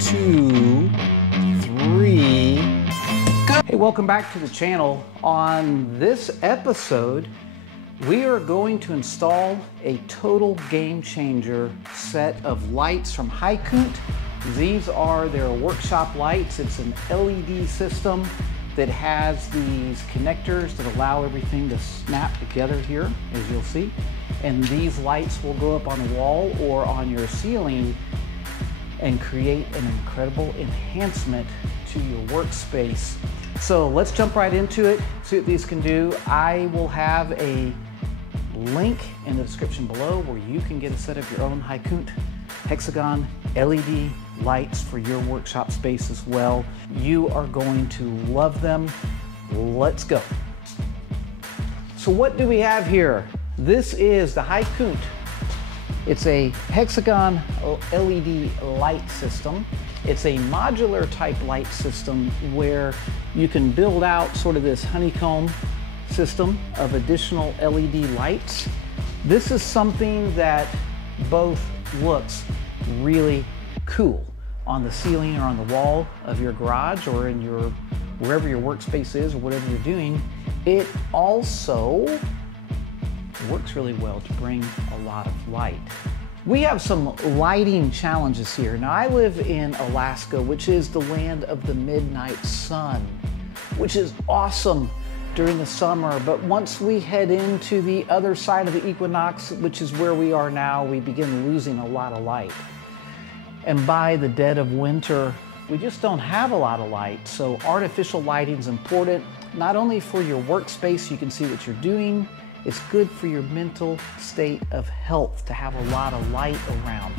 2, 3, go! Hey, welcome back to the channel. On this episode, we are going to install a total game changer set of lights from Hykoont. These are their workshop lights. It's an LED system that has these connectors that allow everything to snap together here, as you'll see. And these lights will go up on the wall or on your ceiling and create an incredible enhancement to your workspace. So let's jump right into it, see what these can do. I will have a link in the description below where you can get a set of your own Hykoont Hexagon LED lights for your workshop space as well. You are going to love them. Let's go. So what do we have here? This is the Hykoont. It's a Hexagon LED light system. It's a modular type light system where you can build out sort of this honeycomb system of additional LED lights. This is something that both looks really cool on the ceiling or on the wall of your garage or in your wherever your workspace is or whatever you're doing. It also works really well to bring a lot of light. We have some lighting challenges here. Now I live in Alaska, which is the land of the midnight sun, which is awesome during the summer, but once we head into the other side of the equinox, which is where we are now, we begin losing a lot of light. And by the dead of winter, we just don't have a lot of light. So artificial lighting is important, not only for your workspace, you can see what you're doing, it's good for your mental state of health to have a lot of light around.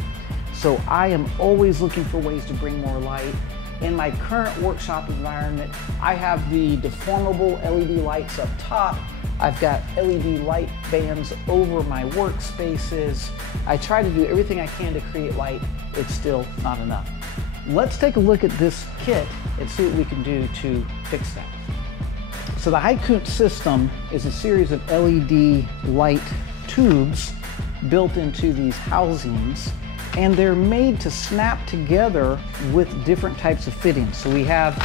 So I am always looking for ways to bring more light. In my current workshop environment, I have the deformable LED lights up top. I've got LED light bands over my workspaces. I try to do everything I can to create light. It's still not enough. Let's take a look at this kit and see what we can do to fix that. So the Hykoont system is a series of LED light tubes built into these housings, and they're made to snap together with different types of fittings. So we have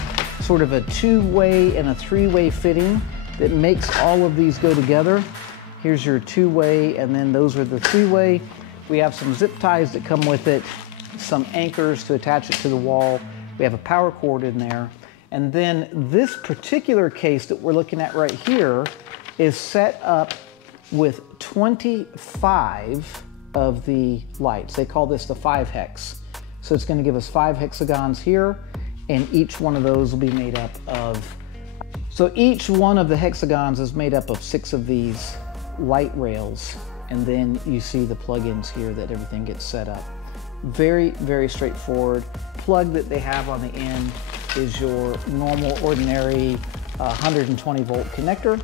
sort of a two-way and a three-way fitting that makes all of these go together. Here's your two-way, and then those are the three-way. We have some zip ties that come with it, some anchors to attach it to the wall. We have a power cord in there. And then this particular case that we're looking at right here is set up with 25 of the lights. They call this the 5 hex. So it's going to give us 5 hexagons here, and each one of those will be made up of, so each one of the hexagons is made up of 6 of these light rails, and then you see the plugins here that everything gets set up. Very, very straightforward. Plug that they have on the end is your normal, ordinary 120 volt connector,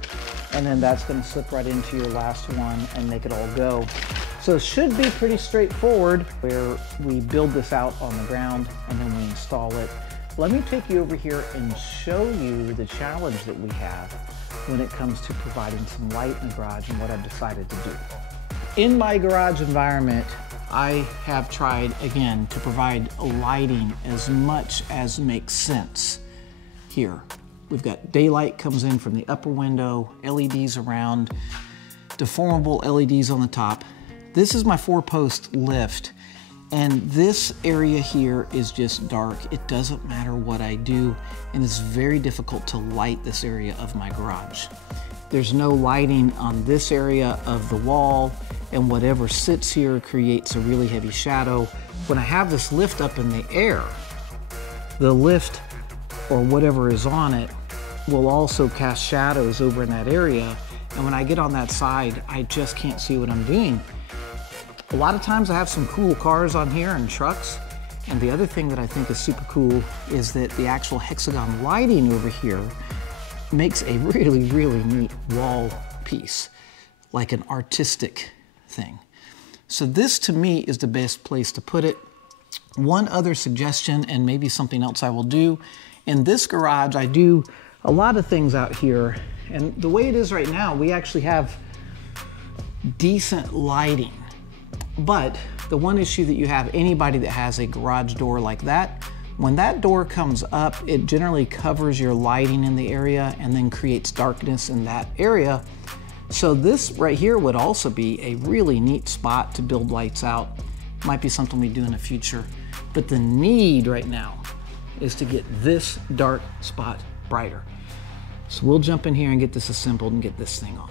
and then that's going to slip right into your last one and make it all go. So it should be pretty straightforward where we build this out on the ground and then we install it. Let me take you over here and show you the challenge that we have when it comes to providing some light in the garage and what I've decided to do. In my garage environment, I have tried, again, to provide lighting as much as makes sense. Here, we've got daylight comes in from the upper window, LEDs around, deformable LEDs on the top. This is my 4-post lift, and this area here is just dark. It doesn't matter what I do, and it's very difficult to light this area of my garage. There's no lighting on this area of the wall, and whatever sits here creates a really heavy shadow. When I have this lift up in the air, the lift or whatever is on it will also cast shadows over in that area, and when I get on that side, I just can't see what I'm doing. A lot of times I have some cool cars on here and trucks, and the other thing that I think is super cool is that the actual hexagon lighting over here makes a really, really neat wall piece, like an artistic thing. So this to me is the best place to put it. One other suggestion, and maybe something else I will do, in this garage I do a lot of things out here, and the way it is right now, we actually have decent lighting. But the one issue that you have, anybody that has a garage door like that When that door comes up, it generally covers your lighting in the area and then creates darkness in that area. So this right here would also be a really neat spot to build lights out. Might be something we do in the future. But the need right now is to get this dark spot brighter. So we'll jump in here and get this assembled and get this thing on.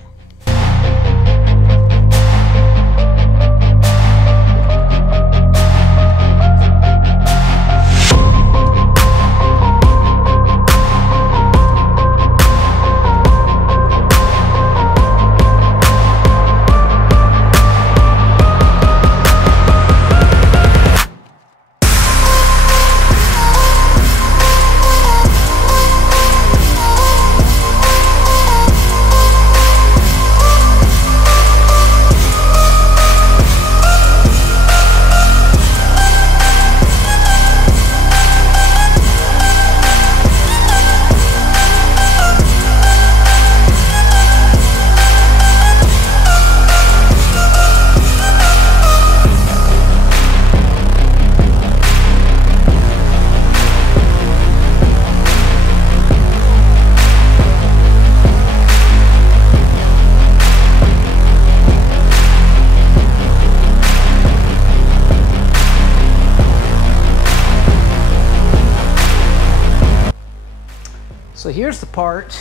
So here's the part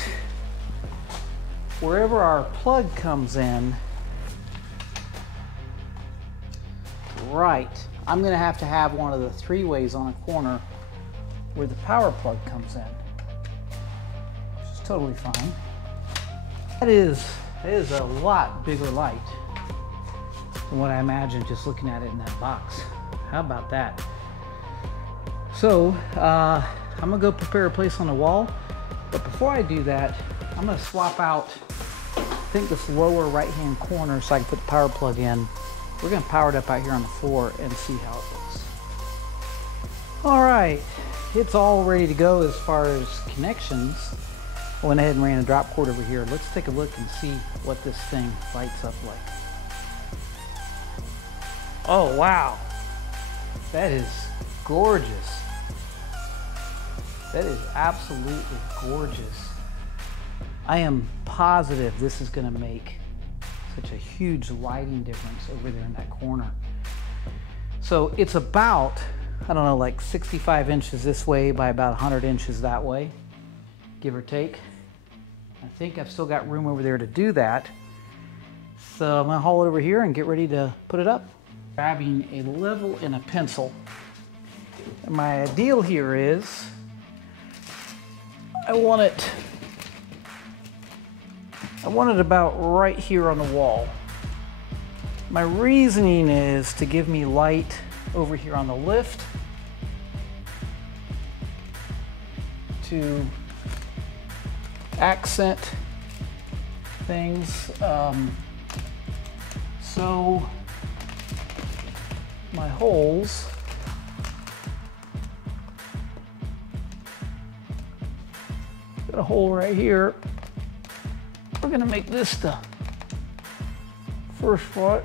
wherever our plug comes in. Right, I'm gonna have to have one of the 3-ways on a corner where the power plug comes in, which is totally fine. That is a lot bigger light than what I imagined just looking at it in that box. How about that? So I'm gonna go prepare a place on the wall. But before I do that, I'm gonna swap out, I think, this lower right-hand corner so I can put the power plug in. We're gonna power it up out here on the floor and see how it looks. All right, it's all ready to go as far as connections. I went ahead and ran a drop cord over here. Let's take a look and see what this thing lights up like. Oh, wow. That is gorgeous. That is absolutely gorgeous. I am positive this is gonna make such a huge lighting difference over there in that corner. So it's about, I don't know, like 65 inches this way by about 100 inches that way, give or take. I think I've still got room over there to do that. So I'm gonna haul it over here and get ready to put it up. Grabbing a level and a pencil. And my ideal here is, I want it about right here on the wall. My reasoning is to give me light over here on the lift, to accent things. So my holes got a hole right here. We're gonna make this the first spot.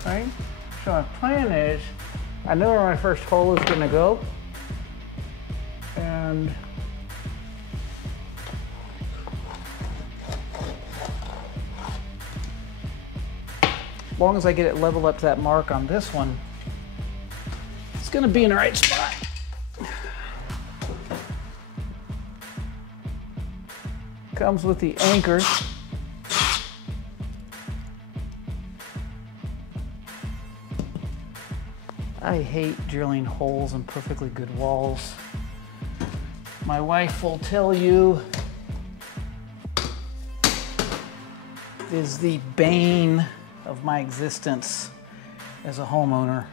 Okay, so my plan is, I know where my first hole is gonna go, and as long as I get it leveled up to that mark on this one, it's gonna be in the right spot. Comes with the anchor. I hate drilling holes in perfectly good walls. My wife will tell you it is the bane of my existence as a homeowner.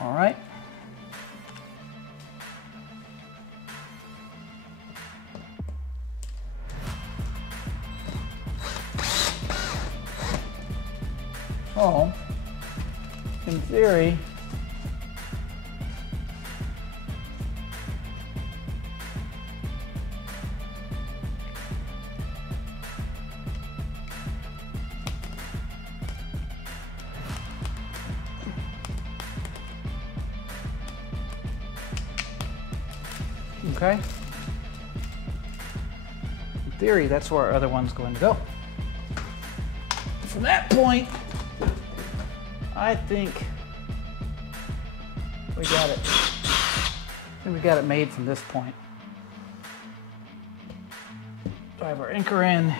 All right. So, in theory, Okay? In theory, that's where our other one's going to go. From that point, I think we got it. I think we got it made from this point. Drive our anchor in.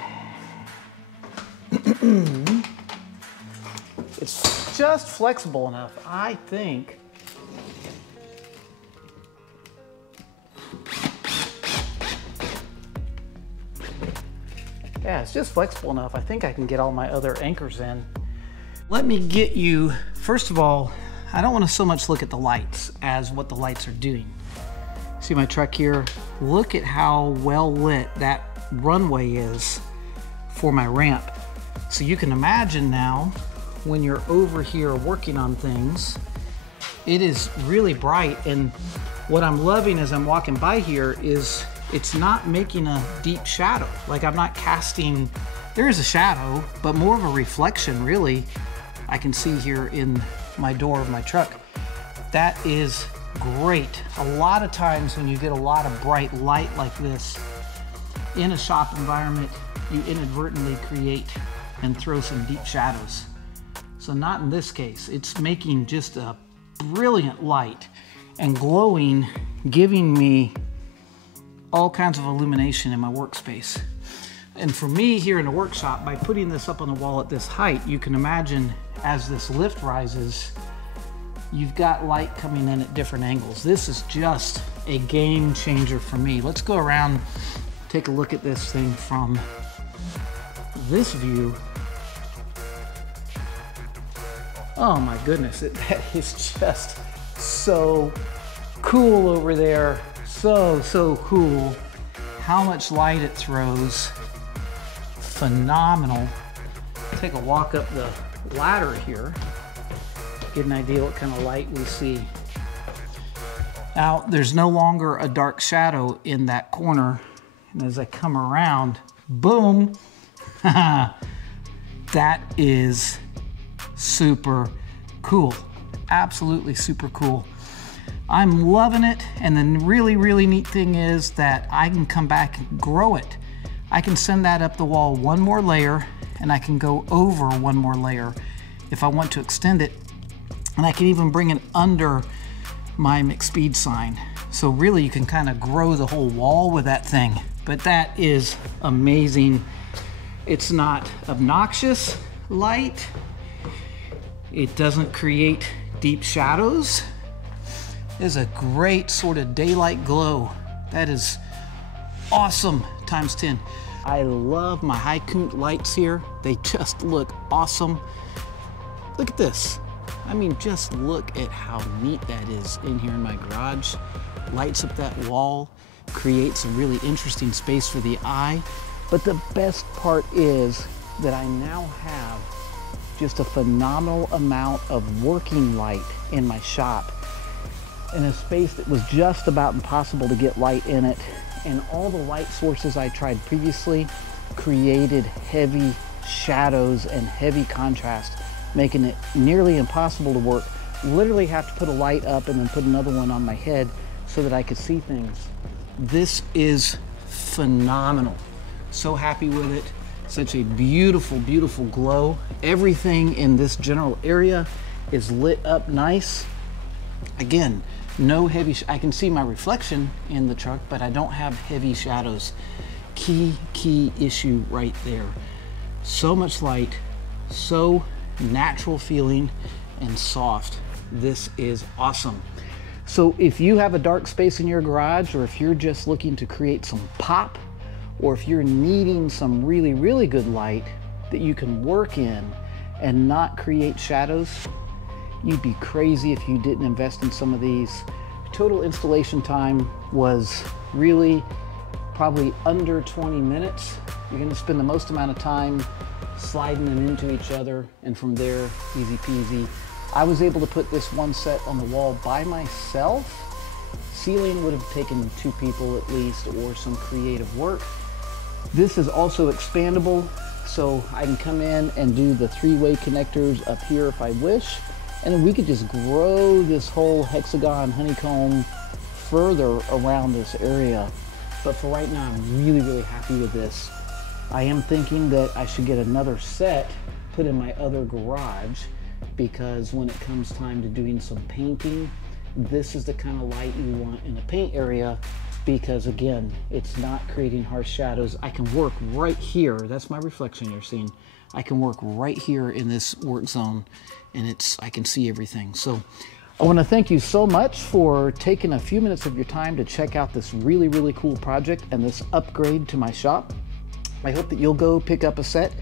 It's just flexible enough, I think. Yeah, it's just flexible enough. I think I can get all my other anchors in. Let me get you, first of all, I don't want to so much look at the lights as what the lights are doing. See my truck here? Look at how well lit that runway is for my ramp. So you can imagine now when you're over here working on things, it is really bright. And what I'm loving as I'm walking by here is it's not making a deep shadow. Like I'm not casting, there is a shadow, but more of a reflection really I can see here in my door of my truck. That is great. A lot of times when you get a lot of bright light like this in a shop environment, you inadvertently create and throw some deep shadows. So not in this case. It's making just a brilliant light and glowing, giving me all kinds of illumination in my workspace. And for me here in the workshop, by putting this up on the wall at this height, you can imagine as this lift rises, you've got light coming in at different angles. This is just a game changer for me. Let's go around, take a look at this thing from this view. Oh my goodness, that is just so cool over there. So cool. How much light it throws. Phenomenal. Take a walk up the ladder here. Get an idea what kind of light we see. Now, there's no longer a dark shadow in that corner. And as I come around, boom. That is super cool. Absolutely super cool. I'm loving it. And the really neat thing is that I can come back and grow it. I can send that up the wall one more layer, and I can go over one more layer if I want to extend it. And I can even bring it under my McSpeed sign. So really you can kind of grow the whole wall with that thing. But that is amazing. It's not obnoxious light. It doesn't create deep shadows. It's a great sort of daylight glow. That is awesome times 10. I love my Hykoont lights here. They just look awesome. Look at this. I mean, just look at how neat that is in here in my garage. Lights up that wall, creates a really interesting space for the eye. But the best part is that I now have just a phenomenal amount of working light in my shop in a space that was just about impossible to get light in it. And all the light sources I tried previously created heavy shadows and heavy contrast, making it nearly impossible to work. Literally have to put a light up and then put another one on my head so that I could see things. This is phenomenal. So happy with it. Such a beautiful, beautiful glow. Everything in this general area is lit up nice. Again, no heavy, I can see my reflection in the truck, but I don't have heavy shadows. Key issue right there. So much light, so natural feeling and soft. This is awesome. So if you have a dark space in your garage, or if you're just looking to create some pop, or if you're needing some really good light that you can work in and not create shadows, you'd be crazy if you didn't invest in some of these. Total installation time was really probably under 20 minutes. You're gonna spend the most amount of time sliding them into each other, and from there, easy peasy. I was able to put this one set on the wall by myself. Ceiling would have taken 2 people at least, or some creative work. This is also expandable, so I can come in and do the 3-way connectors up here if I wish. And then we could just grow this whole hexagon honeycomb further around this area. But for right now, I'm really, really happy with this. I am thinking that I should get another set put in my other garage, because when it comes time to doing some painting, this is the kind of light you want in the paint area, because again, it's not creating harsh shadows. I can work right here. That's my reflection you're seeing. I can work right here in this work zone, and I can see everything. So I want to thank you so much for taking a few minutes of your time to check out this really, really cool project and this upgrade to my shop. I hope that you'll go pick up a set.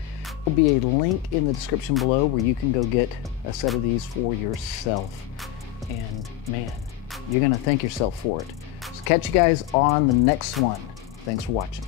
There'll be a link in the description below where you can go get a set of these for yourself. And man, you're gonna thank yourself for it. So catch you guys on the next one. Thanks for watching.